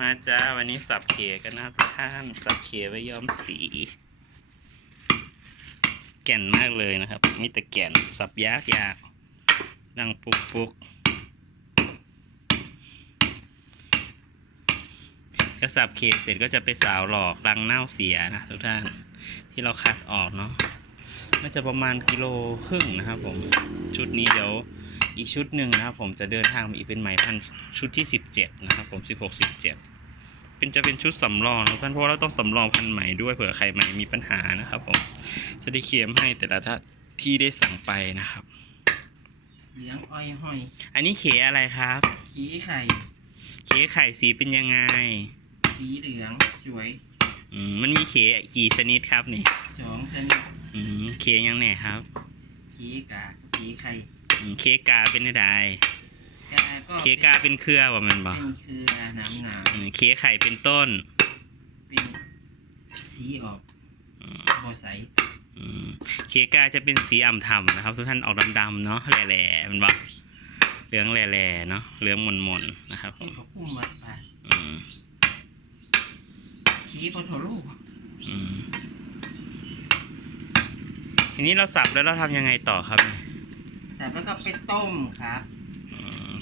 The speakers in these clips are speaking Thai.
มาจ้าวันนี้สับเขกันนะครับทุกท่านสับเขไว้ย้อมสี แก่นมากเลยนะครับ มีแต่แก่นสับยากยากดังปุกปุกก็สับเคเสร็จก็จะไปสาวหลอกรังเน่าเสียนะทุกท่านที่เราคัดออกเนาะน่าจะประมาณกิโลครึ่งนะครับผมชุดนี้เดี๋ยวอีกชุดหนึ่งนะครับผมจะเดินทางมาอีกเป็นไหมพันชุดที่ 17 นะครับผม 16 17 เป็นจะเป็นชุดสำรองทุกท่านเพราะว่าเราต้องสำรองพันธุ์ใหม่ด้วยเผื่อใครใหม่มีปัญหานะครับผมจะได้เคลมให้แต่ละท่านที่ได้สั่งไปนะครับเลี้ยงอ้อยห้อยอันนี้เขอะไรครับ ขี้ไข่ เขไข่สีเป็นยังไงสีเหลืองสวยอืมมันมีเขกี่ชนิดครับนี่สองชนิดอืมเคยังแหน่ครับ ขี้กาขี้ไข่ อืมเคกาเป็นไดกาก็ เคกาเป็นเครือว่ามันบอกเป็นคือน้ำหนาวอืมเคไข่เป็นต้นเป็นสีออกอืมบอใสอืมเคกาจะเป็นสีอ่ำถ่ำนะครับ ทุกท่านออกดำๆเนาะแหล่ๆมันบอกเหลืองแหล่ๆเนาะเหลืองหม่นๆนะครับผเป็นมข้าวปุ้มวัดป่าอืมขี้โพโทลูอืมทีนี้เราสับแล้วเราทำยังไงต่อครับเนี่ย แต่แล้วก็ไปต้มครับอืม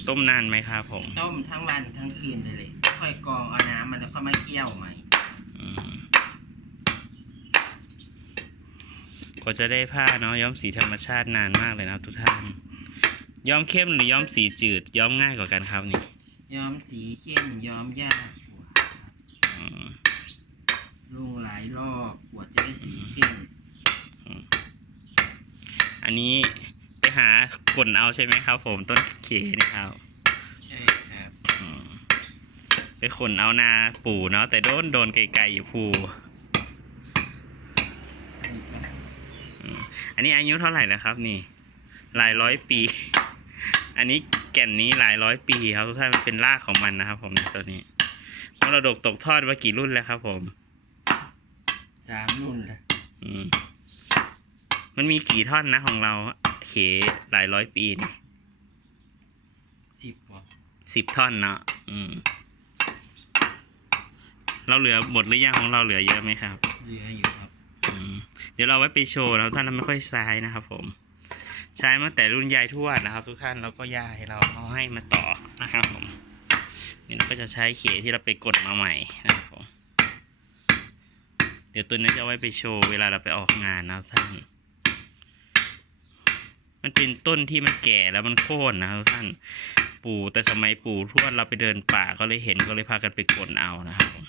ต้มนานไหมครับผม ต้มทั้งวันทั้งคืนเลยเลยค่อยกรองเอาน้ำมันแล้วก็มาเคี่ยวใหม่อืมกว่าจะได้ผ้าเนาะย้อมสีธรรมชาตินานมากเลยนะครับทุกท่าน ย้อมเข้มหรือย้อมสีจืด ย้อมง่ายกว่ากันครับนี่ย้อมสีเข้มย้อมยากอืมลุงหลายรอบกว่าจะได้สีเข้ม อันนี้ไป หากลเอาใช่ไหมครับ ผมต้นเคนี่ครับใช่ครับอืมไปขนเอานาปู่เนาะแต่โดนโดนไกลๆอยู่ภูอันนี้อายุเท่าไหร่แล้วครับ นี่ หลายร้อยปี อันนี้แก่นนี้หลายร้อยปีครับทุกท่านมันเป็นรากของมันนะครับ ผมตัวนี้มรดกตกทอดมากี่รุ่นแล้วครับ ผมสามรุ่นละอืมมันมีกี่ท่อนนะของเรา เขหลายร้อยปีนี่สิบกว่าสิบท่อนเนาะอืม เราเหลือหมดหรือยังของเราเหลือเยอะไหมครับ เหลืออยู่ครับ อืม เดี๋ยวเราไว้ไปโชว์นะครับท่านเราไม่ค่อยใช้นะครับผม ใช้มาแต่รุ่นยายทวดนะครับ ทุกท่านแล้วก็ยายเราเขาให้มาต่อนะครับผม นี่เราก็จะใช้เขที่เราไปกดมาใหม่นะครับผม เดี๋ยวตัวนี้จะเอาไว้ไปโชว์เวลาเราไปออกงานนะครับท่าน มันเป็นต้นที่มันแก่แล้วมันโค่นนะครับทุกท่านปู่แต่สมัยปู่ทวดเราไปเดินป่าก็เลยเห็นก็เลยพากันไปกดเอานะครับผม